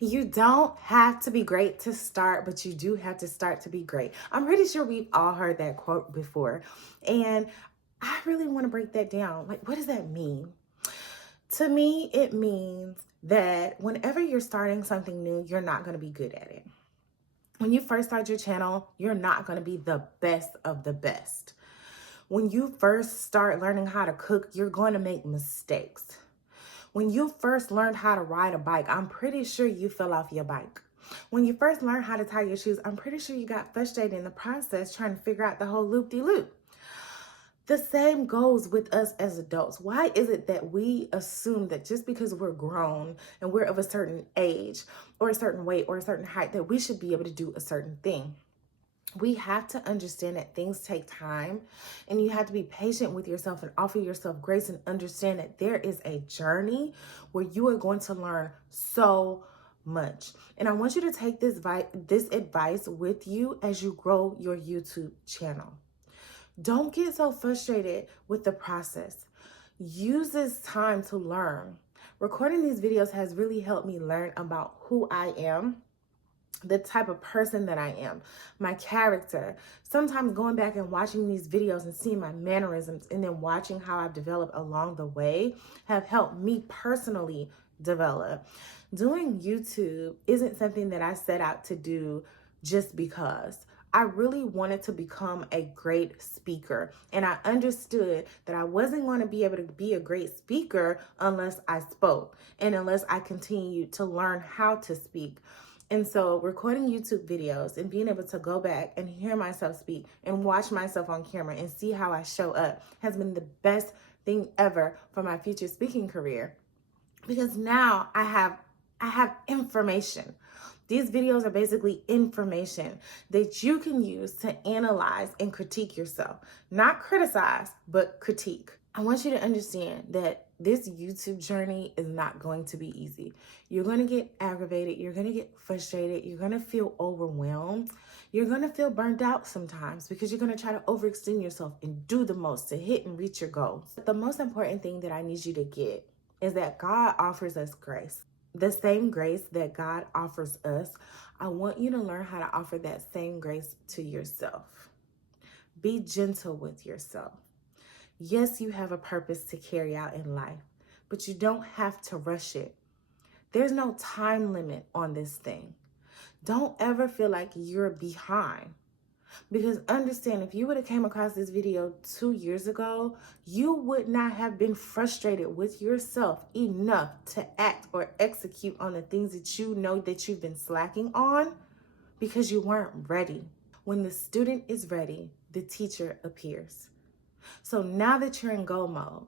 You don't have to be great to start, but you do have to start to be great. I'm pretty sure we've all heard that quote before. And I really want to break that down. Like, what does that mean? To me, it means that whenever you're starting something new, you're not going to be good at it. When you first start your channel, you're not going to be the best of the best. When you first start learning how to cook, you're going to make mistakes. When you first learned how to ride a bike, I'm pretty sure you fell off your bike. When you first learned how to tie your shoes, I'm pretty sure you got frustrated in the process trying to figure out the whole loop-de-loop. The same goes with us as adults. Why is it that we assume that just because we're grown and we're of a certain age or a certain weight or a certain height that we should be able to do a certain thing? We have to understand that things take time, and you have to be patient with yourself and offer yourself grace and understand that there is a journey where you are going to learn so much. And I want you to take this advice with you as you grow your YouTube channel. Don't get so frustrated with the process. Use this time to learn. Recording these videos has really helped me learn about who I am, the type of person that I am, my character. Sometimes going back and watching these videos and seeing my mannerisms and then watching how I've developed along the way have helped me personally develop. Doing YouTube isn't something that I set out to do just because. I really wanted to become a great speaker, and I understood that I wasn't going to be able to be a great speaker unless I spoke and unless I continued to learn how to speak. And so recording YouTube videos and being able to go back and hear myself speak and watch myself on camera and see how I show up has been the best thing ever for my future speaking career. Because now I have information. These videos are basically information that you can use to analyze and critique yourself. Not criticize, but critique. I want you to understand that this YouTube journey is not going to be easy. You're going to get aggravated. You're going to get frustrated. You're going to feel overwhelmed. You're going to feel burned out sometimes because you're going to try to overextend yourself and do the most to hit and reach your goals. But the most important thing that I need you to get is that God offers us grace. The same grace that God offers us, I want you to learn how to offer that same grace to yourself. Be gentle with yourself. Yes, you have a purpose to carry out in life, but you don't have to rush it. There's no time limit on this thing. Don't ever feel like you're behind. Because understand, if you would have came across this video 2 years ago, you would not have been frustrated with yourself enough to act or execute on the things that you know that you've been slacking on because you weren't ready. When the student is ready, the teacher appears. So now that you're in go mode,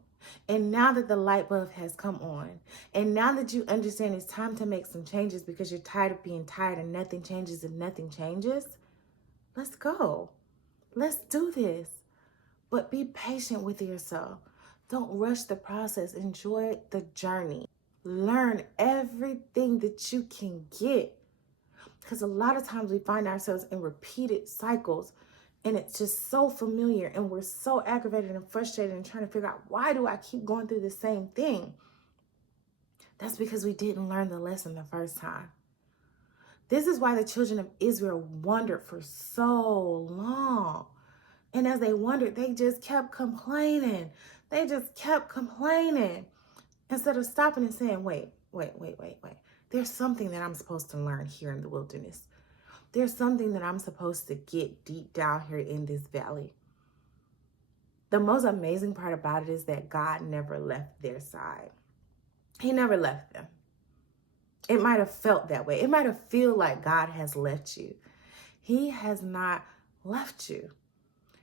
and now that the light bulb has come on, and now that you understand it's time to make some changes because you're tired of being tired and nothing changes and nothing changes, let's go. Let's do this. But be patient with yourself. Don't rush the process. Enjoy the journey. Learn everything that you can get. Because a lot of times we find ourselves in repeated cycles and it's just so familiar and we're so aggravated and frustrated and trying to figure out, why do I keep going through the same thing? That's because we didn't learn the lesson the first time. This is why the children of Israel wandered for so long. And as they wondered, they just kept complaining. They just kept complaining instead of stopping and saying, wait. There's something that I'm supposed to learn here in the wilderness. There's something that I'm supposed to get deep down here in this valley. The most amazing part about it is that God never left their side. He never left them. It might have felt that way. It might have felt like God has left you. He has not left you.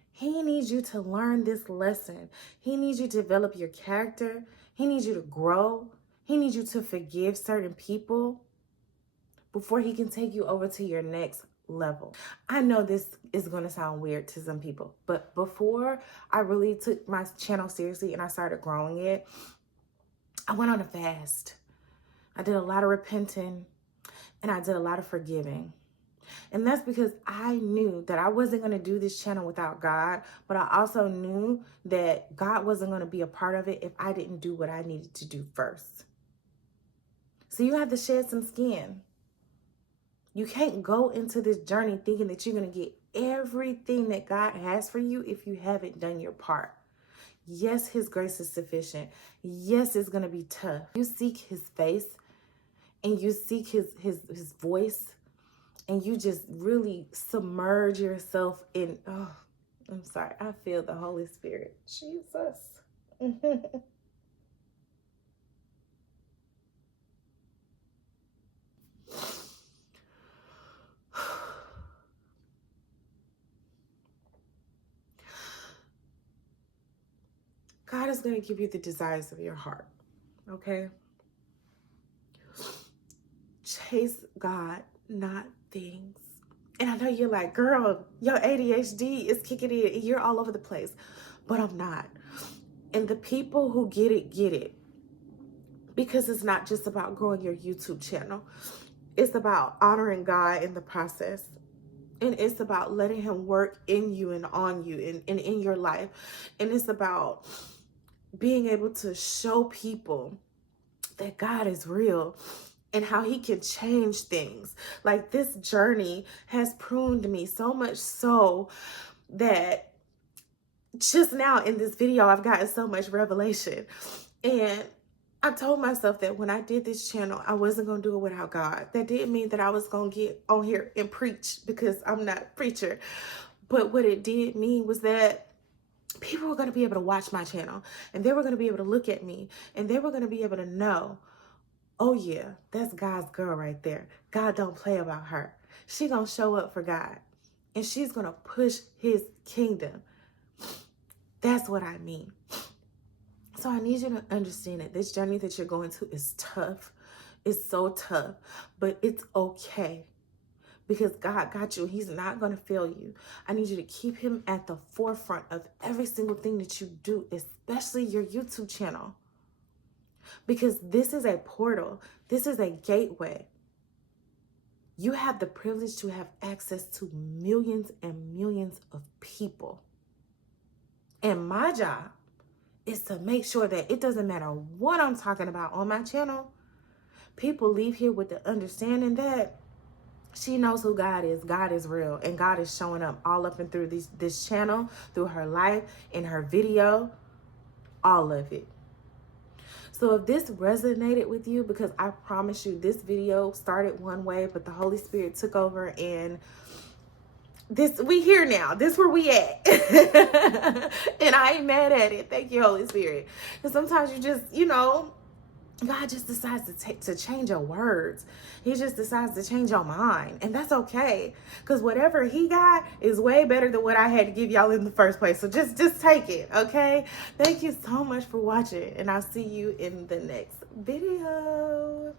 He needs you to learn this lesson. He needs you to develop your character. He needs you to grow. He needs you to forgive certain people before he can take you over to your next level. I know this is going to sound weird to some people, but before I really took my channel seriously and I started growing it, I went on a fast. I did a lot of repenting and I did a lot of forgiving. And that's because I knew that I wasn't going to do this channel without God, but I also knew that God wasn't going to be a part of it if I didn't do what I needed to do first. So you have to shed some skin. You can't go into this journey thinking that you're going to get everything that God has for you if you haven't done your part. Yes, his grace is sufficient. Yes, it's going to be tough. You seek his face and you seek his voice, and you just really submerge yourself in, oh, I'm sorry, I feel the Holy Spirit. Jesus. God is going to give you the desires of your heart, okay? Chase God, not things. And I know you're like, girl, your ADHD is kicking in. You're all over the place. But I'm not. And the people who get it, get it. Because it's not just about growing your YouTube channel. It's about honoring God in the process. And it's about letting him work in you and on you and in your life. And it's about being able to show people that God is real and how he can change things. Like, this journey has pruned me so much so that just now in this video, I've gotten so much revelation. And I told myself that when I did this channel, I wasn't going to do it without God. That didn't mean that I was going to get on here and preach, because I'm not a preacher. But what it did mean was that people were going to be able to watch my channel, and they were going to be able to look at me, and they were going to be able to know, oh yeah, that's God's girl right there. God don't play about her. She going to show up for God, and she's going to push his kingdom. That's what I mean. So I need you to understand that this journey that you're going to is tough. It's so tough, but it's okay, because God got you. He's not going to fail you. I need you to keep him at the forefront of every single thing that you do, especially your YouTube channel, because this is a portal. This is a gateway. You have the privilege to have access to millions and millions of people. And my job is to make sure that it doesn't matter what I'm talking about on my channel, people leave here with the understanding that she knows who God is. God is real, and God is showing up all up and through this channel, through her life, in her video, all of it. So if this resonated with you, because I promise you this video started one way, but the Holy Spirit took over, and we here now. This where we at. And I ain't mad at it. Thank you, Holy Spirit. Because sometimes you just, God just decides to change your words. He just decides to change your mind. And that's okay. Because whatever he got is way better than what I had to give y'all in the first place. So just take it, okay? Thank you so much for watching. And I'll see you in the next video.